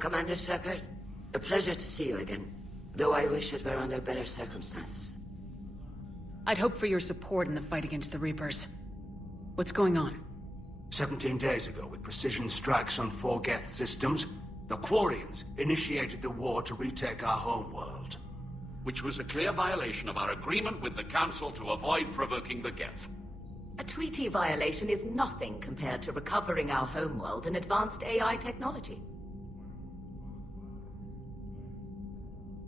Commander Shepard, a pleasure to see you again, though I wish it were under better circumstances. I'd hope for your support in the fight against the Reapers. What's going on? 17 days ago, with precision strikes on 4 Geth systems, the Quarians initiated the war to retake our homeworld. Which was a clear violation of our agreement with the Council to avoid provoking the Geth. A treaty violation is nothing compared to recovering our homeworld and advanced AI technology.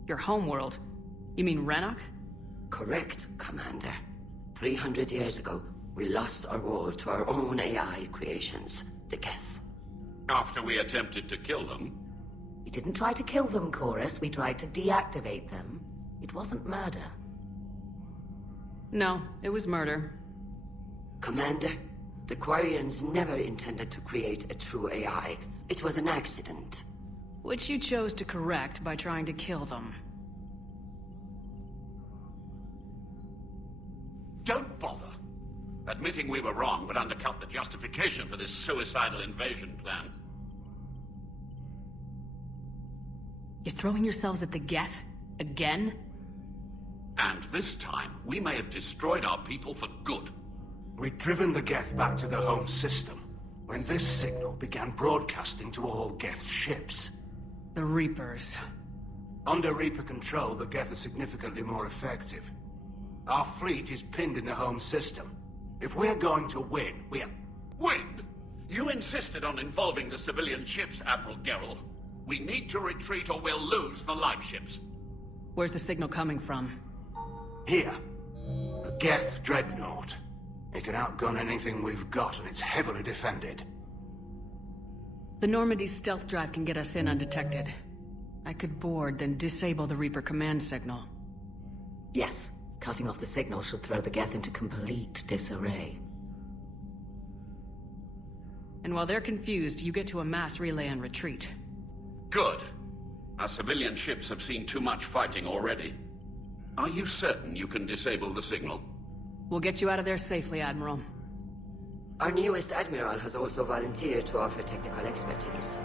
Your homeworld? You mean Rannoch? Correct, Commander. 300 years ago, we lost our world to our own AI creations, the Geth. After we attempted to kill them? We didn't try to kill them, Chorus. We tried to deactivate them. It wasn't murder. No, it was murder. Commander, the Quarians never intended to create a true AI. It was an accident. Which you chose to correct by trying to kill them. Don't bother. Admitting we were wrong would undercut the justification for this suicidal invasion plan. You're throwing yourselves at the Geth? Again? And this time, we may have destroyed our people for good. We'd driven the Geth back to the home system, when this signal began broadcasting to all Geth ships. The Reapers. Under Reaper control, the Geth are significantly more effective. Our fleet is pinned in the home system. If we're going to win, we're... Win? You insisted on involving the civilian ships, Admiral Gerrel. We need to retreat or we'll lose the live ships. Where's the signal coming from? Here. A Geth dreadnought. It can outgun anything we've got, and it's heavily defended. The Normandy's stealth drive can get us in undetected. I could board, then disable the Reaper command signal. Yes. Cutting off the signal should throw the Geth into complete disarray. And while they're confused, you get to a mass relay and retreat. Good. Our civilian ships have seen too much fighting already. Are you certain you can disable the signal? We'll get you out of there safely, Admiral. Our newest Admiral has also volunteered to offer technical expertise.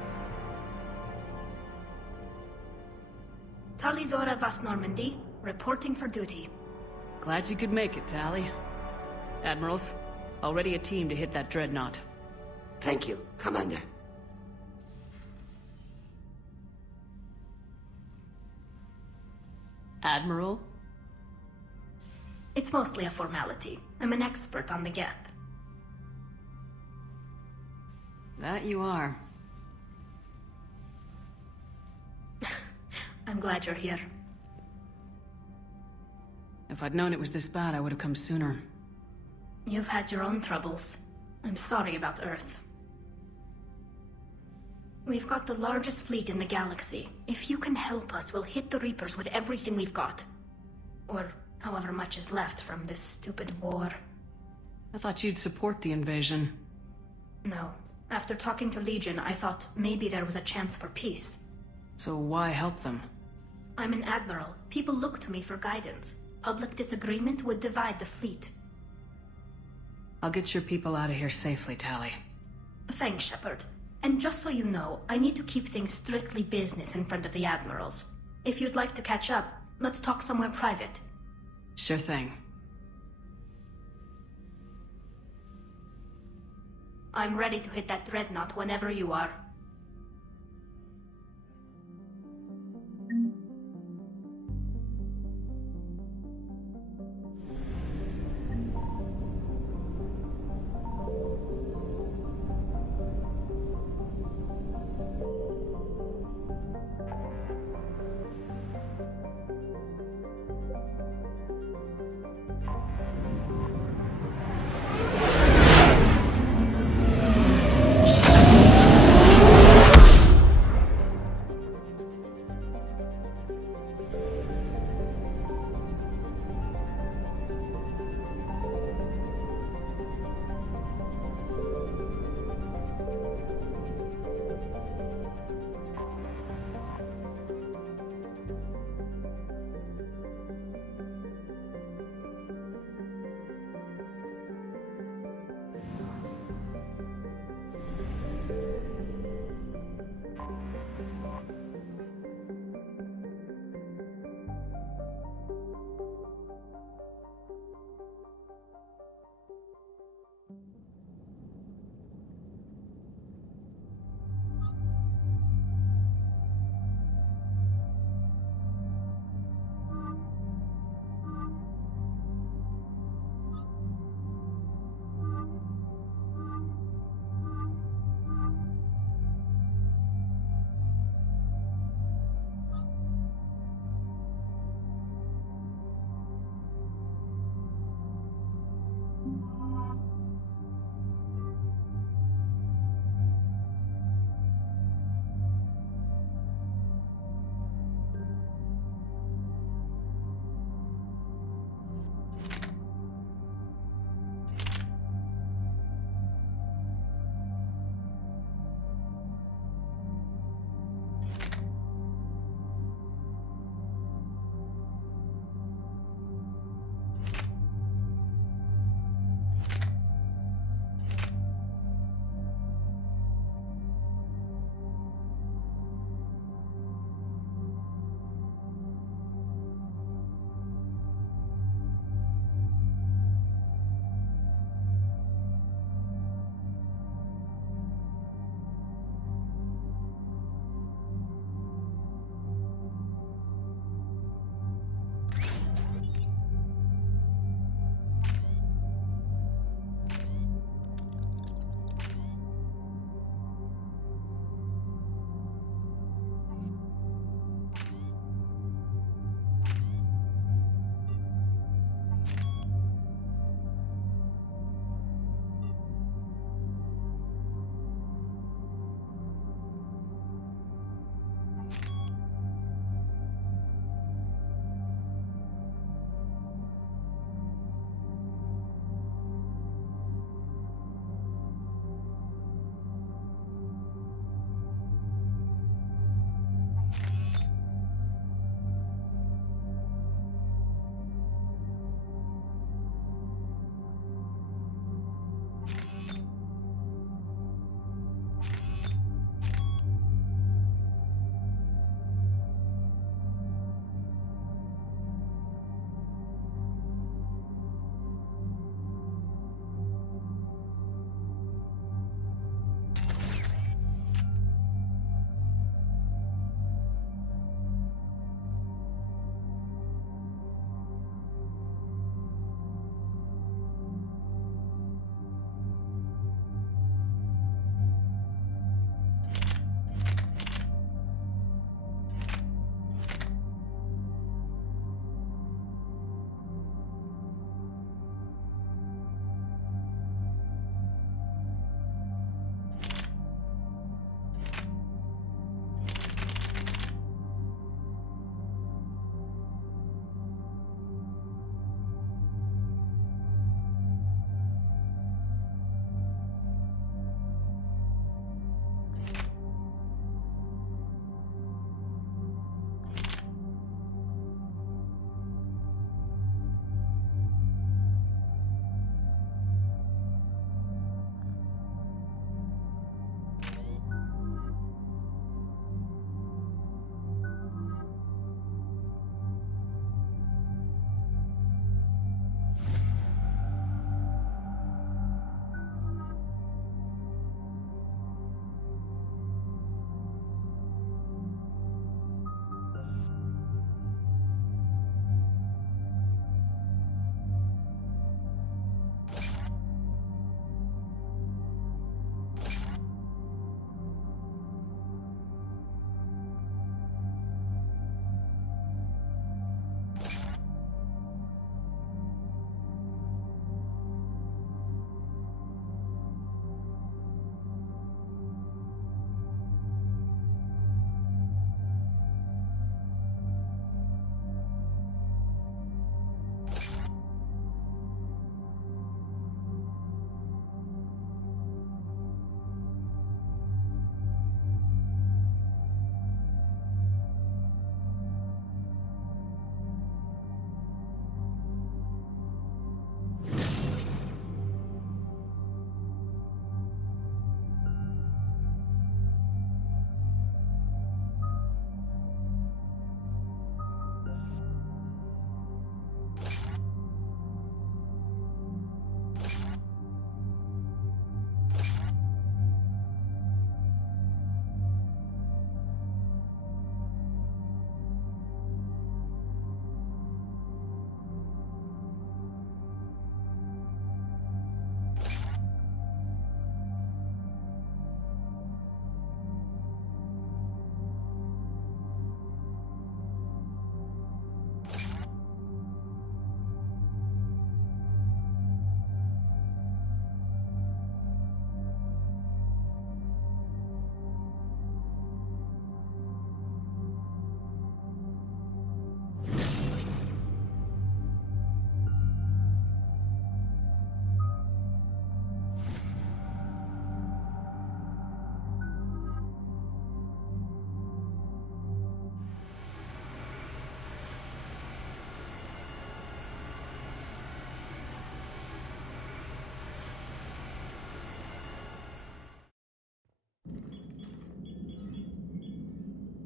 Talizora Vas Normandy, reporting for duty. Glad you could make it, Tally. Admirals, already a team to hit that dreadnought. Thank you, Commander. Admiral? It's mostly a formality. I'm an expert on the Geth. That you are. I'm glad you're here. If I'd known it was this bad, I would have come sooner. You've had your own troubles. I'm sorry about Earth. We've got the largest fleet in the galaxy. If you can help us, we'll hit the Reapers with everything we've got. Or however much is left from this stupid war. I thought you'd support the invasion. No. After talking to Legion, I thought maybe there was a chance for peace. So why help them? I'm an admiral. People look to me for guidance. Public disagreement would divide the fleet. I'll get your people out of here safely, Tally. Thanks, Shepard. And just so you know, I need to keep things strictly business in front of the admirals. If you'd like to catch up, let's talk somewhere private. Sure thing. I'm ready to hit that dreadnought whenever you are.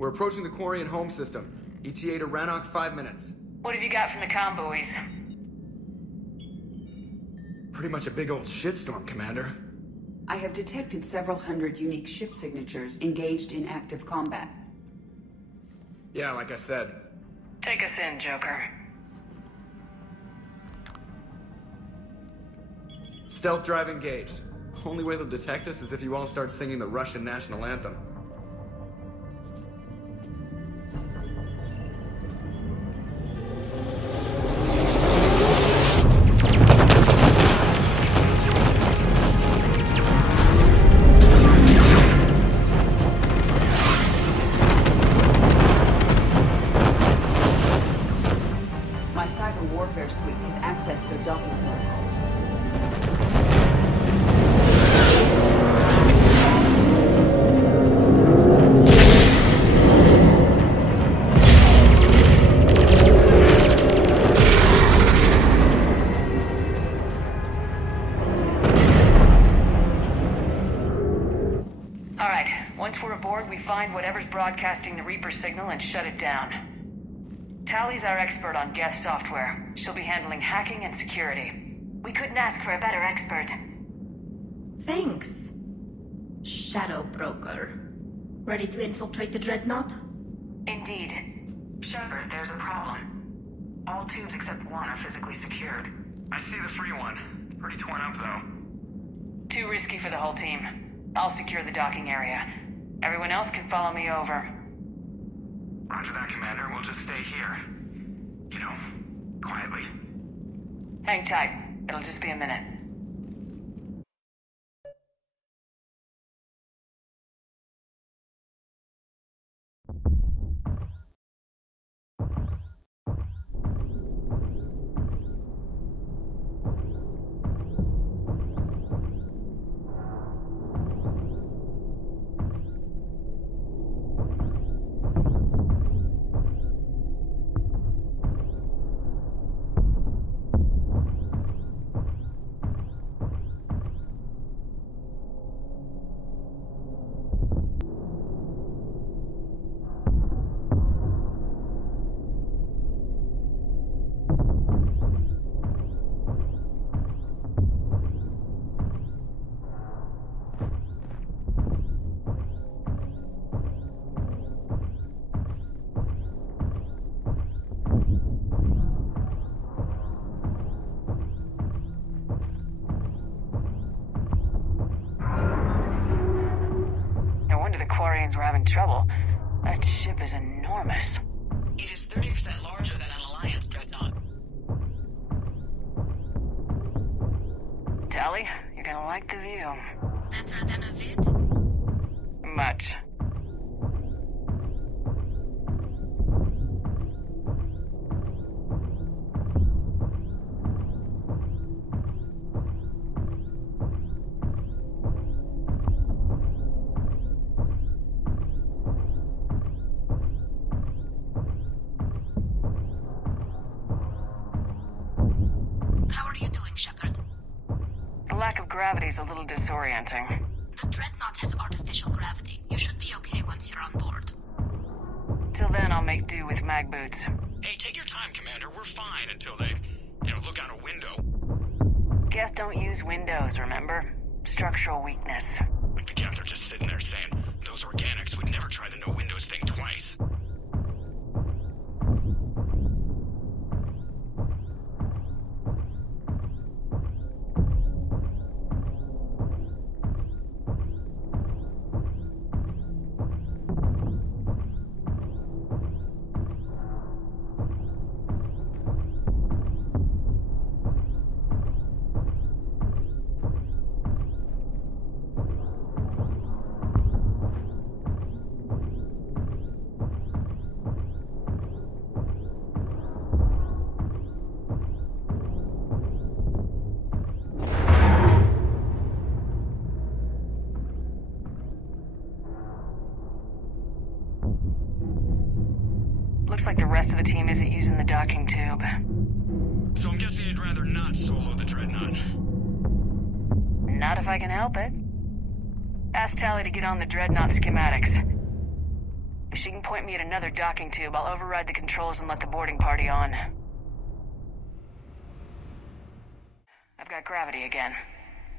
We're approaching the quarry and home system. ETA to Rannoch, 5 minutes. What have you got from the comm buoys? Pretty much a big old shitstorm, Commander. I have detected several hundred unique ship signatures engaged in active combat. Yeah, like I said. Take us in, Joker. Stealth drive engaged. Only way they'll detect us is if you all start singing the Russian national anthem. My cyber warfare suite has accessed their docking protocols. Once we're aboard, we find whatever's broadcasting the Reaper signal and shut it down. Tally's our expert on Geth software. She'll be handling hacking and security. We couldn't ask for a better expert. Thanks, Shadow Broker. Ready to infiltrate the Dreadnought? Indeed. Shepard, there's a problem. All tubes except one are physically secured. I see the free one. Pretty torn up, though. Too risky for the whole team. I'll secure the docking area. Everyone else can follow me over. Roger that, Commander. We'll just stay here. You know, quietly. Hang tight. It'll just be a minute. We're having trouble. That ship is enormous. It is 30% larger than an Alliance dreadnought. Tally, you're gonna like the view. Better than a vid? Much. Shepard. The lack of gravity is a little disorienting. The Dreadnought has artificial gravity. You should be okay once you're on board. Till then, I'll make do with mag boots. Hey, take your time, Commander. We're fine until they, look out a window. Geth don't use windows, remember? Structural weakness. Like the Geth are just sitting there saying, those organics would never try the no windows thing twice. Looks like the rest of the team isn't using the docking tube. So I'm guessing you'd rather not solo the Dreadnought. Not if I can help it. Ask Tally to get on the Dreadnought schematics. If she can point me at another docking tube, I'll override the controls and let the boarding party on. I've got gravity again.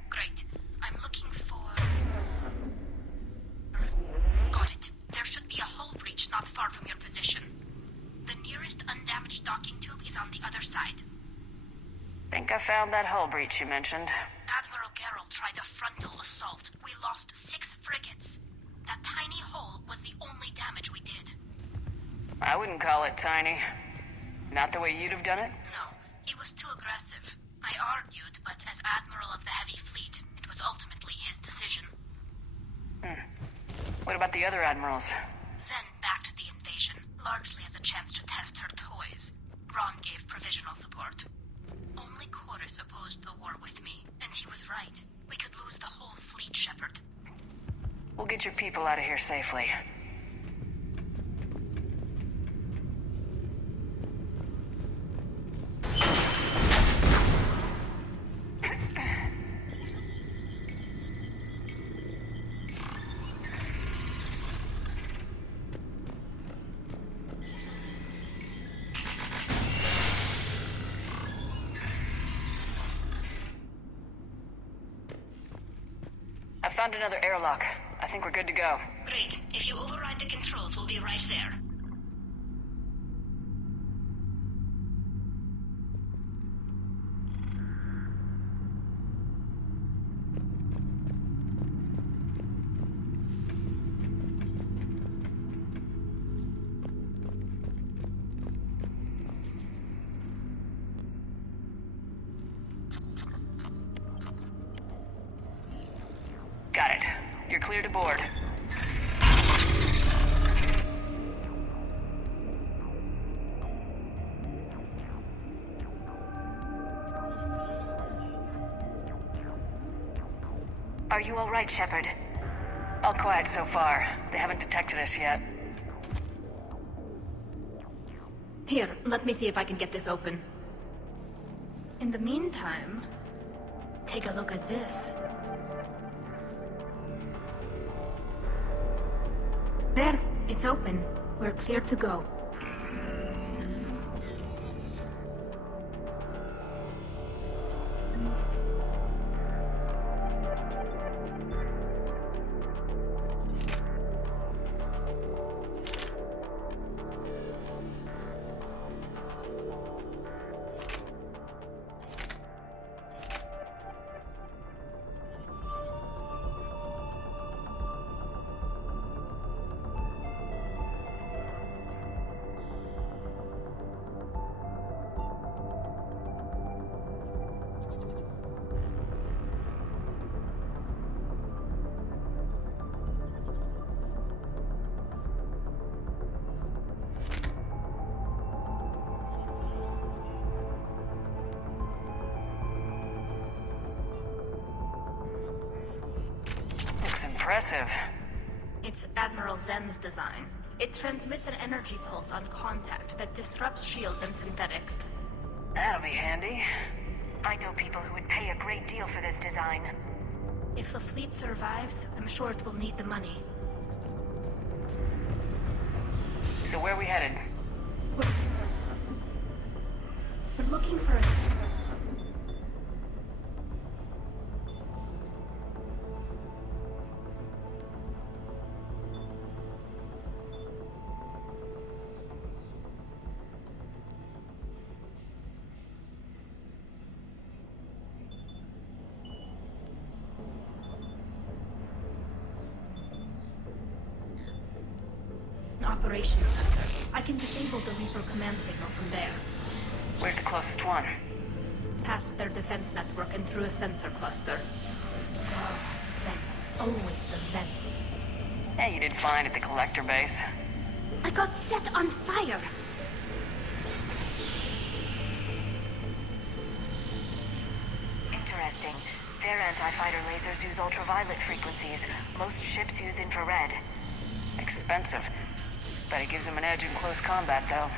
Great. I'm looking for... Got it. There should be a hull breach not far from your position. The nearest undamaged docking tube is on the other side. Think I found that hull breach you mentioned. Admiral Geralt tried a frontal assault. We lost 6 frigates. That tiny hole was the only damage we did. I wouldn't call it tiny. Not the way you'd have done it? No, it was too aggressive. I argued, but as Admiral of the Heavy Fleet, it was ultimately his decision. What about the other admirals? Zen backed the invasion, largely as a chance to test her toys. Ron gave provisional support. Only Chorus opposed the war with me, and he was right. We could lose the whole fleet, Shepard. We'll get your people out of here safely. I found another airlock. I think we're good to go. Great. If you override the controls, we'll be right there. Got it. You're clear to board. Are you all right, Shepard? All quiet so far. They haven't detected us yet. Here, let me see if I can get this open. In the meantime, take a look at this. There, it's open. We're clear to go. Impressive. It's Admiral Zen's design. It transmits an energy pulse on contact that disrupts shields and synthetics. That'll be handy. I know people who would pay a great deal for this design. If the fleet survives, I'm sure it will need the money. So where are we headed? We're looking for it. Operations Center. I can disable the Reaper command signal from there. Where's the closest one? Past their defense network and through a sensor cluster. Oh, vents. Always the vents. Yeah, you did fine at the collector base. I got set on fire! Interesting. Their anti-fighter lasers use ultraviolet frequencies. Most ships use infrared. Expensive. Bet it gives them an edge in close combat, though.